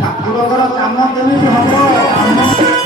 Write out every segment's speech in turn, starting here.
ଠାକୁରଙ୍କର କାମ କେମିତି ହବ?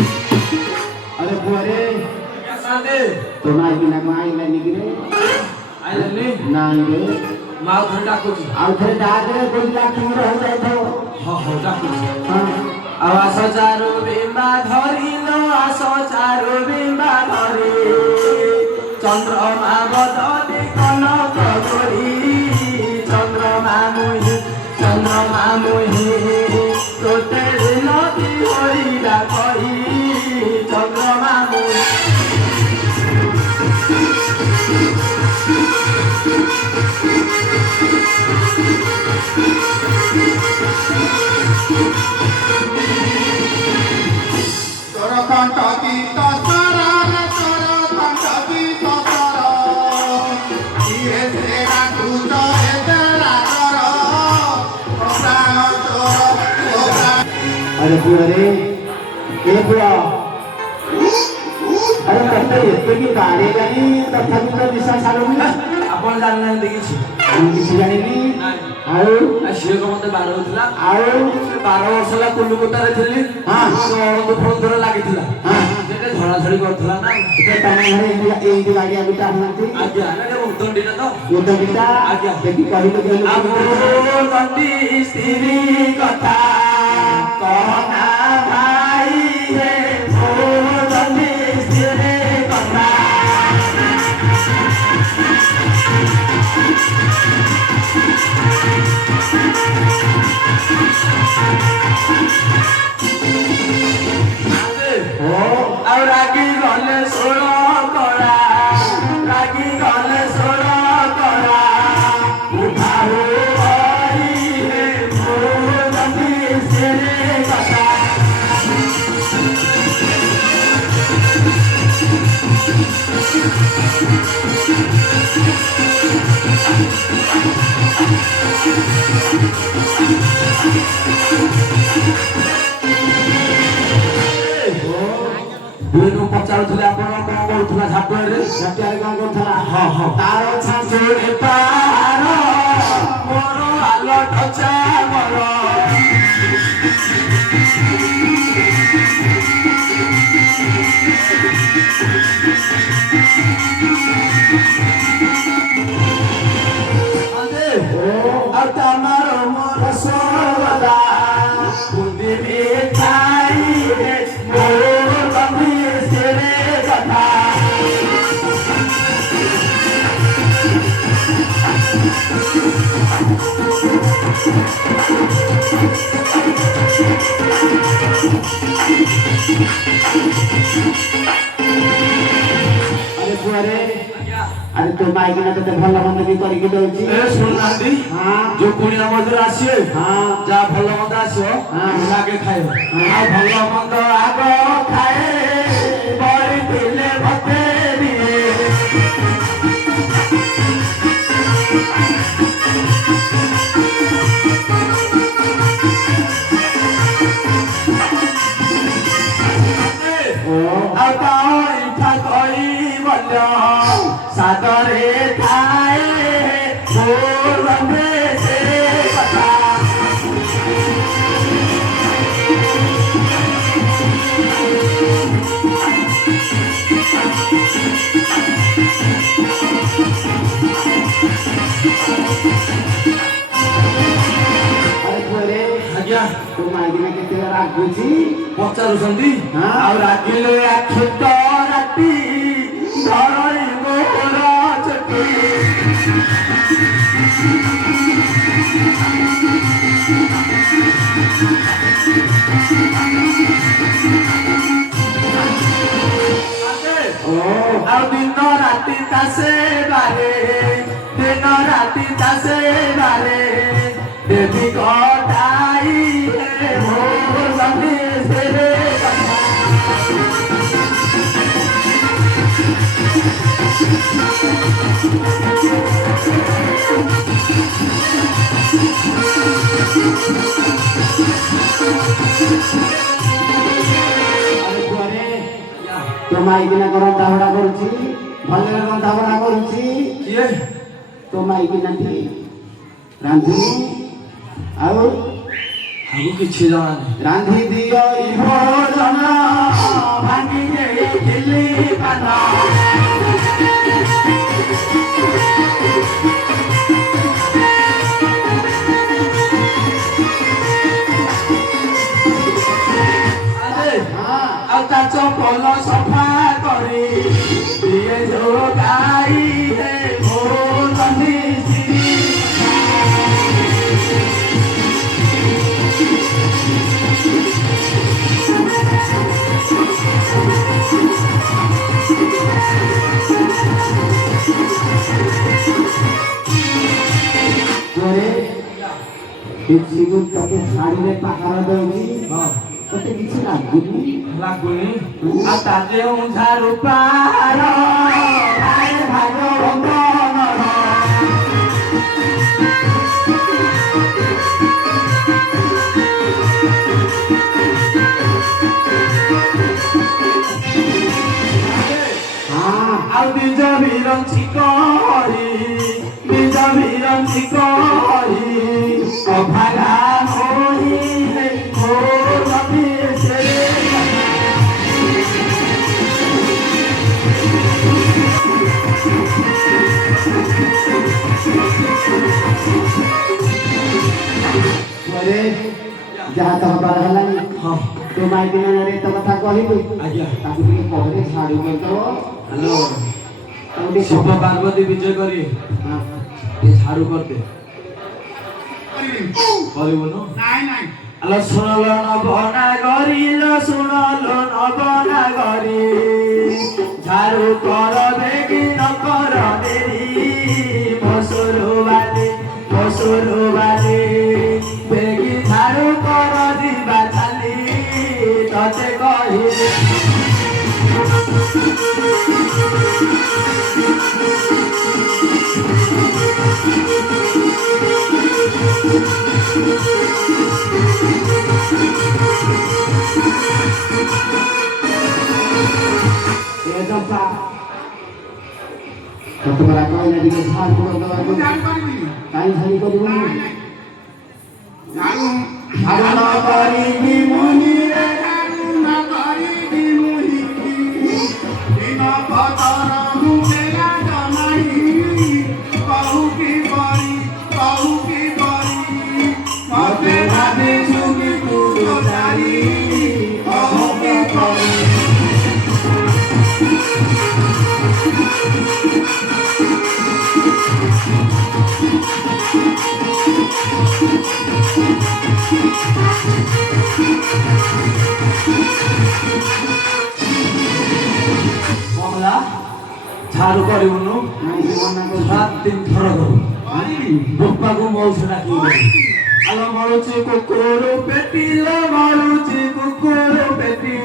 अरे बुआरे तो ना बिना को आई लेनी गिरे आई लेनी नहीं रे माँ घर डाको जी आउ थे डाक रे कोई डाक क्यों रह जाए तो हाँ डाको जी हां आवास चारो बिंबा धरी लो आसो चारो बिंबा धरी चंद्रमा बदले कनक गरी चंद्रमा मुही तोते नदी हरिला कही चंद्रमा मुही तोरा कंठ की तसरा रे तोरा कंठ की तसरा ये तेरा दूत है तेरा करो प्राण तोरा अरे बुआरे ए बुआ अरे कते एते की गाड़ी गाड़ी तथापि तो दिशा सारू ना ଆପଣ ଜାଣିନାହାନ୍ତି କିଛି ମୁଁ କିଛି ଜାଣିନି ଆଉ ଝିଅ କଣ ମତେ ବାର ହଉଥିଲା ଆଉ 12 ବର୍ଷ ହେଲା କୁଲୁକୁଟାରେ ଥିଲି ହଁ ଅଳନ୍ଦ ଫଳନ୍ଦର ଲାଗିଥିଲା ହଁ ସେଟା ଝଡ଼ାଝଡ଼ି କରୁଥିଲା ନା ଏତେ ତମ ଘରେ ଏଇ ଗାଡ଼ି ଆଗୁ ଚାହୁଁନାହାନ୍ତି ଆଜ୍ଞା ଏଟା ଉଦଣ୍ଡିଟା ତ ଉଦଣ୍ଡିଟା ଆଜ୍ଞା ଦେଖି କହିଲୁ କହିଲୁ ଉଦଣ୍ଡି ସ୍ତ୍ରୀ କଥା କହନା ଭାଇ ହେ ଉଦଣ୍ଡି ସ୍ତ୍ରୀ କଥା ଆଉ ରାଗି ଗଲେ ଷୋଳ କଳା ରାଗି ଗଲେ ଷୋଳ କଳା ଉଠାଉ ହରି ହେ ଉଦଣ୍ଡି ସ୍ତ୍ରୀ କଥା ଦୁଇକୁ ପଚାରୁଥିଲେ ଆପଣ କଣ କରୁଥିଲା ଝାଟୁଆରେ ଝାଟିଆରେ କଣ କରୁଥିଲା ହଁ ହଁ ତାର ଛାଞ୍ଚୁରେ ପାର ମୋର ଆଲଟ ଚାମର ଆଉ ତମର ମୋର ସୋଦା ବୁନ୍ଦି ମିଠାଇ ମୋର ତମି ସେରେ କଥା अरे बुआरे अरे तो माइक ना तो भल मंद भी करके दउची ए सुनांदी हां जो कुणिया मधुर आसिए हां जा भल मन्द आसियो आगे खाइबो आ भल मन्द आग खाए बड़ी दिले भते दिए ଆଉ ତାଉ ଇଠା କଇ ବଲ୍ୟ ସାଦରେ ଥାଏ ବୋଲନ୍ଦେ ସେ କଥା अरे बुआरे ଆଜ୍ଞା तो माइक ना केते रागुची ପଚାରୁଛନ୍ତି ହଁ। ଆଉ ରାଗିଲେ ଆଖି ତ ରାତି ଧରଇ ମୋର ଚଟି ओ ଆଉ ଦିନ ରାତି ତାସେ ବାରେ ଦିନ ରାତି ତାସେ ବାରେ ଦେବୀ କଟାଇ ହେ ମୋର ସଙ୍ଗେ ସେରେ କଥା अरे बुआरे तो माइक ना रंधा बड़ा करूची भले रंधा बड़ा करूची କିଏ ତୋ ମାଇକି ନାନ୍ତି ରାନ୍ଧିନି ଆଉ ଆମକୁ କିଛି ଜଣା ନାହିଁ। ରାନ୍ଧି ଦିଅ ଏଇ ଭୋଜନ ଭାଙ୍ଗି ଯାଇଥିଲି ପାନ। ଆଉ ତା ଚପଲ ସଫା କରି ଦିଏ ଯୋଉ ଗାଈରେ ମୋର ମିଶି। କିଛି ତତେ ଶାଢ଼ୀରେ ପାହାର ଦଉଛି ହଁ ତତେ କିଛି ଲାଗୁନି ଲାଗୁନି। ଆଉ ତା ଯେଉଁ ଝାରୁ ପାର ଭାଗବନ୍ଦନର। ଆଉ ନିଜ ବିରଞ୍ଚି କରି ନିଜ ବିରଞ୍ଚି କରି ଅଭାଗା ହୋଇ ମୋର ବିଷେ। ଘରେ ଯାହା ତ ହବାର ହେଲାନି ହଁ ତୋ ମାଇକି ନାଁରେ ଏତେ କଥା କହିଲୁ ଆଜ୍ଞା। ତାକୁ ଟିକେ କହିଲେ ଛାଡୁ କରିଦବ ହ୍ୟାଲୋ ତାକୁ ଟିକେ ଶିବ ପାର୍ବତୀ ବିଜୟ କରି ହଁ। ଏ ଝାଡୁ କରିଦେ। କରିବୁନୁ ଆଲୋ ଶୁଣଲ ନବନା କରିଲ ଶୁଣଲ ନବନା କରି ଝାଡୁ କର ବେଗି ନ କର ଡେରି। ମସୁରୁ ବାଲି ବେଗି ଝାଡୁ କର ଯିବା ଚାଲି ତତେ କହିଲି। ଏ ଚମ୍ପା ତତେ ପରା କହିଲା ଟିକେ ଛାଡୁ କରିଦବାକୁ କାହିଁ ଛାଡି କରିବୁନି ଝାଡୁ ନ କରିବି ମୁନିରେ ମତେ ଭାବି ସୁଖୀ ତୁ ଚାରି କହୁ କି କହୁ। କମଲା ଝାଡୁ କରିବୁନୁ ନାଇଁ ସେ ମନା କରୁଛି ରାତ 3 ଥର କରୁ ବୋପାକୁ ମଉସ ଡାକିବୁ। ଆଲୋ ମରୁଛି କୁକୁର ପେଟି ଲୋ ମରୁଛି କୁକୁର ପେଟି।